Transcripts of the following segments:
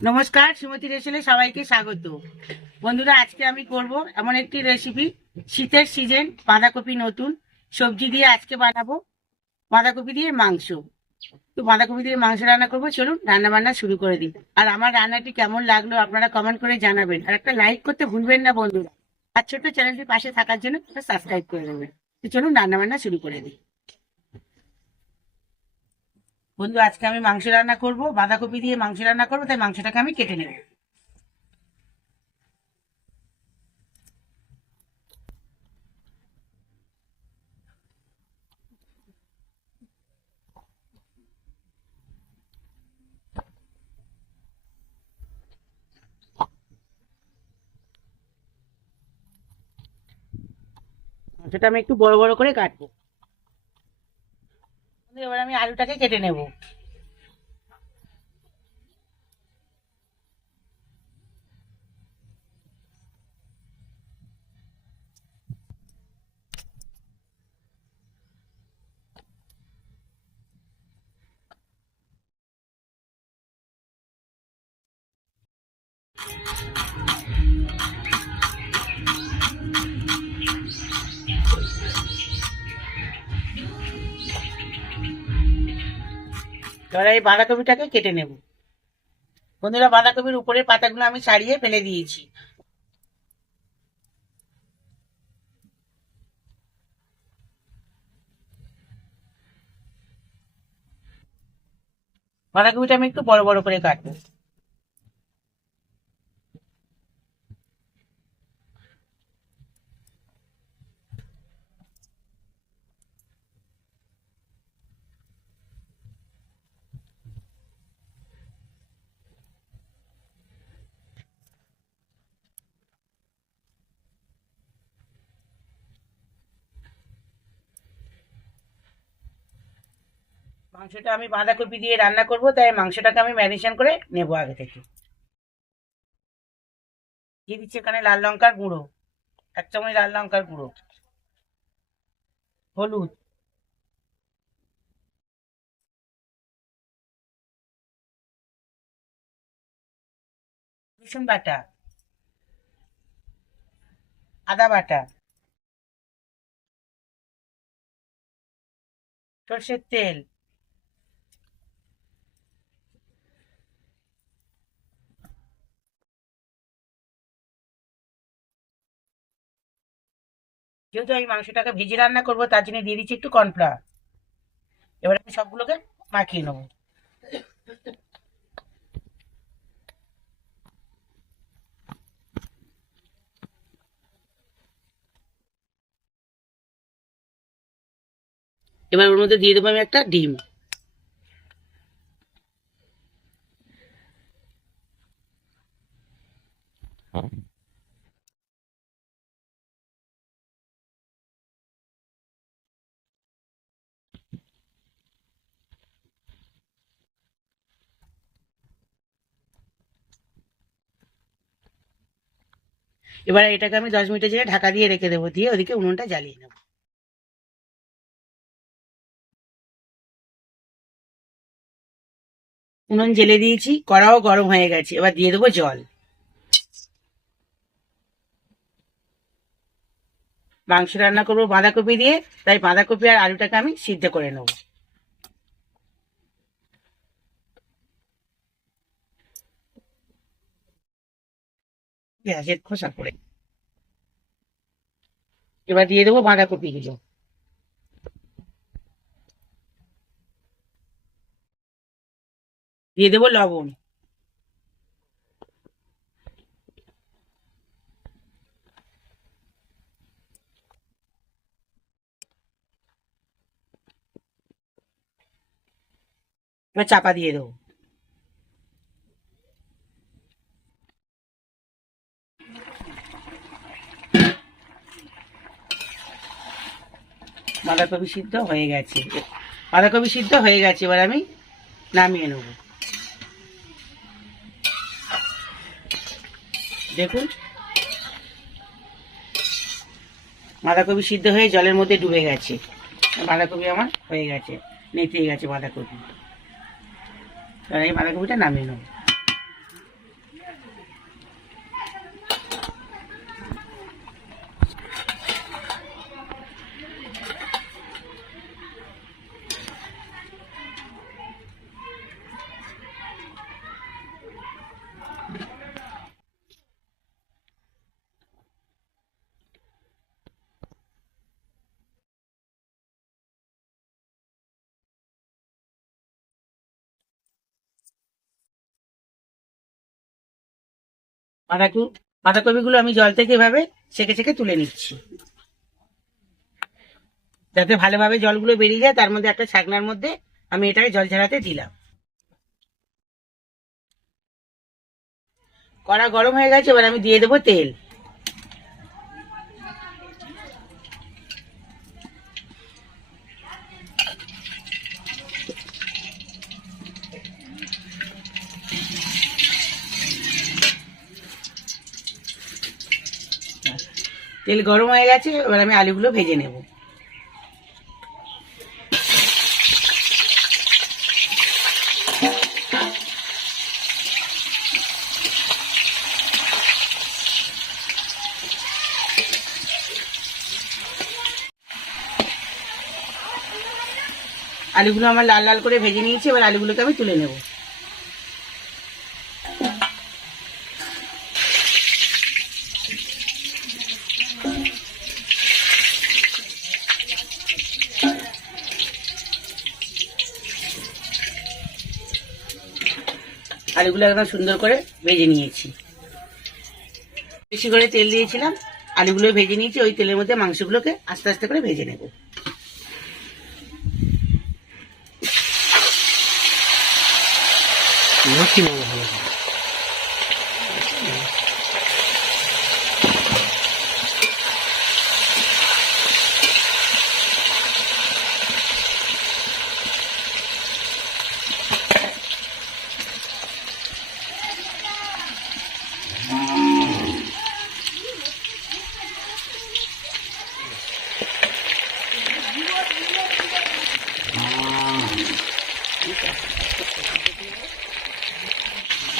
নমস্কার, সুমতি রেসিপিতে সবাইকে স্বাগত। বন্ধুরা, আজকে আমি করব এমন একটি রেসিপি, শীতের সিজন, বাঁধাকপি নতুন সবজি দিয়ে আজকে বানাবো বাঁধাকপি দিয়ে মাংস। তো বাঁধাকপি দিয়ে মাংস রান্না করবো, চলুন রান্না বান্না শুরু করে দিই। আর আমার রান্নাটি কেমন লাগলো আপনারা কমেন্ট করে জানাবেন, আর একটা লাইক করতে ভুলবেন না বন্ধুরা। আর ছোট্ট চ্যানেলটির পাশে থাকার জন্য সাবস্ক্রাইব করে দেবেন। তো চলুন রান্না বান্না শুরু করে দিই। বন্ধু, আজকে আমি মাংস রান্না করব, বাঁধাকপি দিয়ে মাংস রান্না করবো, তাই মাংসটাকে আমি কেটে নেব। মাংসটা আমি একটু বড় বড় করে কাটবো। এবার আমি আলুটাকে কেটে নেব। এবার এই বাঁধাকপিটাকে কেটে নেব। বন্ধুরা, বাঁধাকপির উপরের পাতাগুলো আমি ছাড়িয়ে ফেলে দিয়েছি। বাঁধাকপিটা আমি একটু বড় বড় করে কাটবো। মাংসটা আমি বাঁধাকপি দিয়ে রান্না করব, তাই মাংসটাকে আমি ম্যারিনেশন করে নেবো আগে থেকে। দিয়ে দিচ্ছি এখানে লাল লঙ্কার গুঁড়ো, 1 চামচ লাল লঙ্কার গুঁড়ো, হলুদ, রসুন বাটা, আদা বাটা, সর্ষের তেল, যেহেতু আমি মাংসটাকে ভেজে রান্না করবো, তার জন্য দিয়ে দিচ্ছি একটু কর্নফ্লাওয়ার। এবার আমি সবগুলোকে মাখিয়ে নেবো। এবার ওর মধ্যে দিয়ে দেবো আমি একটা ডিম। এবার এটাকে আমি 10 মিনিটের জন্য ঢাকা দিয়ে রেখে দেবো, দিয়ে ওদিকে উনুনটা জ্বালিয়ে নেবো। উনুন জেলে দিয়েছি, কড়াও গরম হয়ে গেছে। এবার দিয়ে দেবো জল। মাংস রান্না করবো বাঁধাকপি দিয়ে, তাই বাঁধাকপি আর আলুটাকে আমি সিদ্ধ করে নেবো পেঁয়াজের খোসা করে। এবার দিয়ে দেবো বাঁধাকপি গুলো, দিয়ে দেবো লবণ। এবার চাপা দিয়ে দেবো। বাঁধাকপি সিদ্ধ হয়ে গেছে। বাঁধাকপি সিদ্ধ হয়ে গেছে, এবার আমি নামিয়ে নেব। দেখুন, বাঁধাকপি সিদ্ধ হয়ে জলের মধ্যে ডুবে গেছে। বাঁধাকপি আমার হয়ে গেছে, নেতিয়ে গেছে বাঁধাকপি। তাহলে এই বাঁধাকপিটা নামিয়ে নেব। বাঁধাকপিগুলো আমি জল থেকে এভাবে ছেঁকে ছেঁকে তুলে নিচ্ছি, যাতে ভালোভাবে জলগুলো বেরিয়ে যায়। তার মধ্যে একটা ছাকনার মধ্যে আমি এটাকে জল ঝরাতে দিলাম। কড়া গরম হয়ে গেছে, এবার আমি দিয়ে দেবো তেল। তেল গরম হয়ে গেছে, এবার আমি আলুগুলো ভেজে নেব। আলুগুলো আমার লাল লাল করে ভেজে নিয়েছি, এবার আলুগুলোকে আমি তুলে নেব। আলুগুলো একদম সুন্দর করে ভেজে নিয়েছি। বেশি করে তেল দিয়েছিলাম, আলুগুলো ভেজে নিয়েছি। ওই তেলের মধ্যে মাংসগুলোকে আস্তে আস্তে করে ভেজে নেব।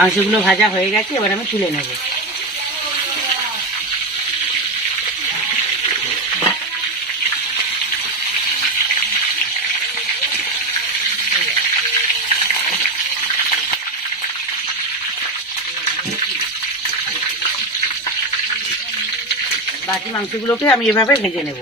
মাংসগুলো ভাজা হয়ে গেছে, এবার আমি তুলে নেব। বাকি মাংসগুলোকে আমি এভাবে ভেজে নেব।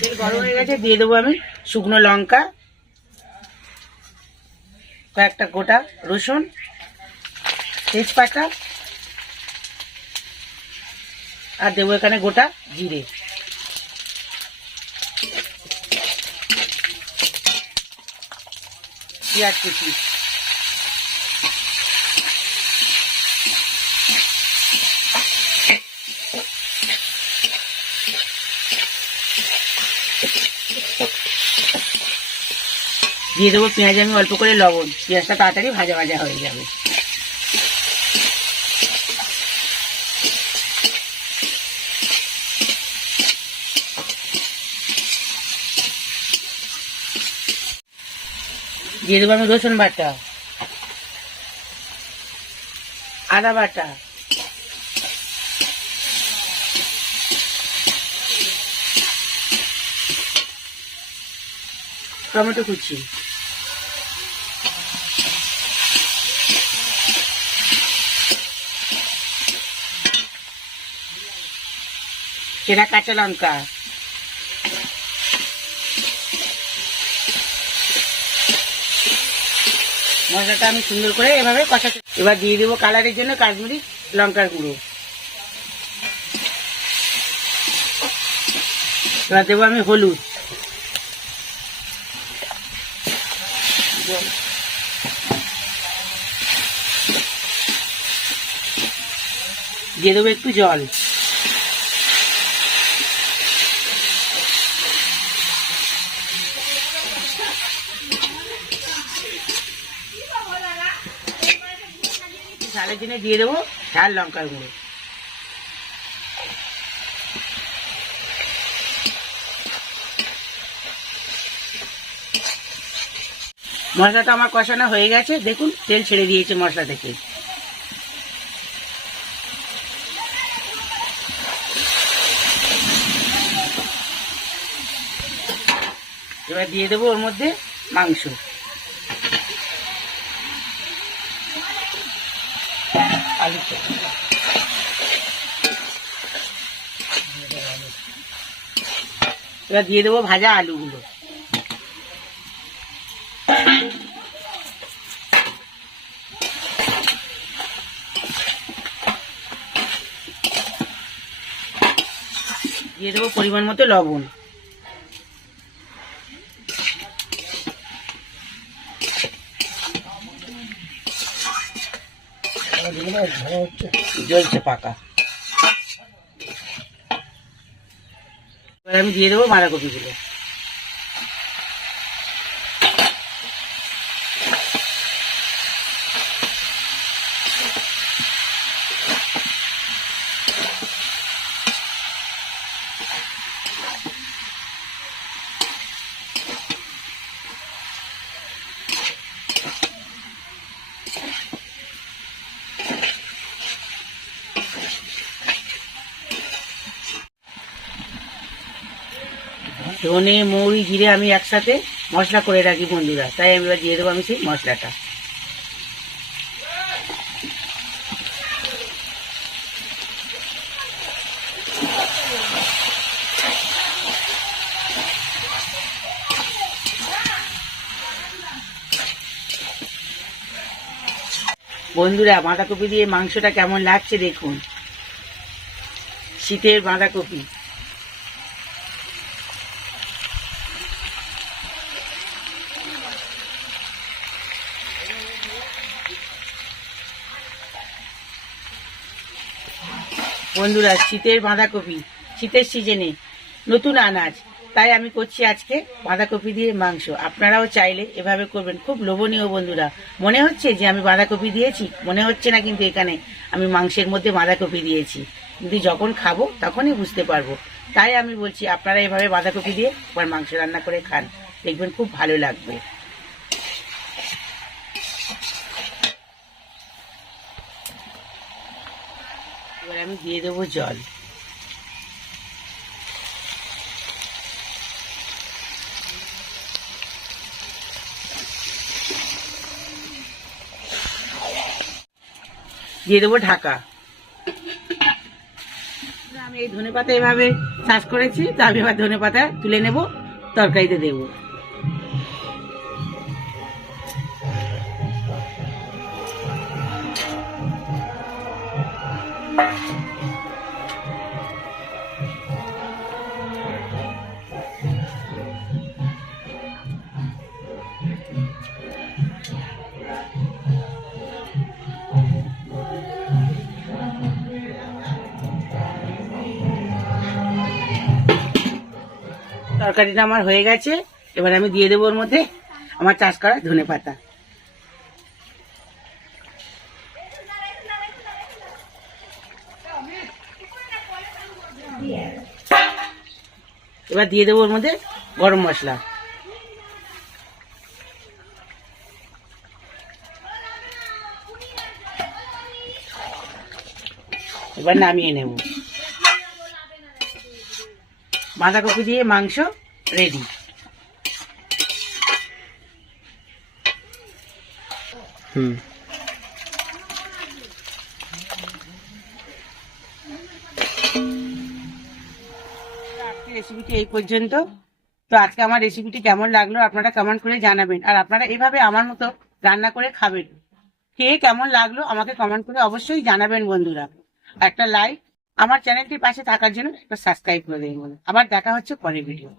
তেল গরম হয়ে গেছে, দিয়ে দেবো আমি শুকনো লঙ্কা, কয়েকটা গোটা রসুন, তেজপাতা, আর দেবো এখানে গোটা জিরে। পেঁয়াজ কুচি, দিয়ে দেবো পেঁয়াজ আমি অল্প করে লবণ। পেঁয়াজটা তাড়াতাড়ি ভাজা ভাজা হয়ে যাবে। দিয়ে দেবো আমি রসুন বাটা, আদা বাটা, টমেটো কুচি, চেরা কাঁচা লঙ্কা, মশলাটা আমি সুন্দর করে এভাবে কষাতে। এবার দিয়ে দেবো কালারের জন্য কাশ্মীরি লঙ্কার গুঁড়ো। এবার দেবো আমি হলুদ, দিয়ে দেবো একটু জল। ঝালের জন্য দিয়ে দেবো ঝাল লঙ্কার গুঁড়ো। মশলাটা আমার কষানো হয়ে গেছে, দেখুন তেল ছেড়ে দিয়েছে মশলা থেকে। এবার দিয়ে দেবো ওর মধ্যে মাংস। এবার দিয়ে দেবো ভাজা আলুগুলো। দিয়ে দেবো পরিমাণ মতো লবণ। জ্বলছে পাকা। এবার আমি দিয়ে দেবো বাঁধাকপিগুলো। ধনে মৌরি জিরে আমি একসাথে মশলা করে রাখি বন্ধুরা, তাই আমি এবার দিয়ে দেবো আমি সেই মশলাটা। বন্ধুরা বাঁধাকপি দিয়ে মাংসটা কেমন লাগছে দেখুন, শীতের বাঁধাকপি। বন্ধুরা শীতের বাঁধাকপি, শীতের সিজনে নতুন আনাজ, তাই আমি করছি আজকে বাঁধাকপি দিয়ে মাংস। আপনারাও চাইলে এভাবে করবেন, খুব লোভনীয় বন্ধুরা। মনে হচ্ছে যে আমি বাঁধাকপি দিয়েছি, মনে হচ্ছে না, কিন্তু এখানে আমি মাংসের মধ্যে বাঁধাকপি দিয়েছি, কিন্তু যখন খাবো তখনই বুঝতে পারবো। তাই আমি বলছি আপনারা এভাবে বাঁধাকপি দিয়ে একবার মাংস রান্না করে খান, দেখবেন খুব ভালো লাগবে। এবার আমি দিয়ে দেবো জল। দিয়ে দেবো ঢাকা। আমি এই ধনেপাতা এভাবে চাষ করেছি, তো আমি এবার ধনেপাতা তুলে নেব, তরকারিতে দেবো। তরকারিটা আমার হয়ে গেছে, এবার আমি দিয়ে দেবো ওর মধ্যে আমার চাষ করা ধনেপাতা। এবার দিয়ে দেবো ওর মধ্যে গরম মশলা। এবার নামিয়ে নেব। বাঁধাকপি দিয়ে মাংস রেডি। রেসিপিটি এই পর্যন্ত। তো আজকে আমার রেসিপিটি কেমন লাগলো আপনারা কমেন্ট করে জানাবেন, আর আপনারা এভাবে আমার মতো রান্না করে খাবেন। খেয়ে কেমন লাগলো আমাকে কমেন্ট করে অবশ্যই জানাবেন বন্ধুরা। একটা লাইক, আমার চ্যানেলটির পাশে থাকার জন্য একটা সাবস্ক্রাইব করে দেবেন। আবার দেখা হচ্ছে পরের ভিডিও।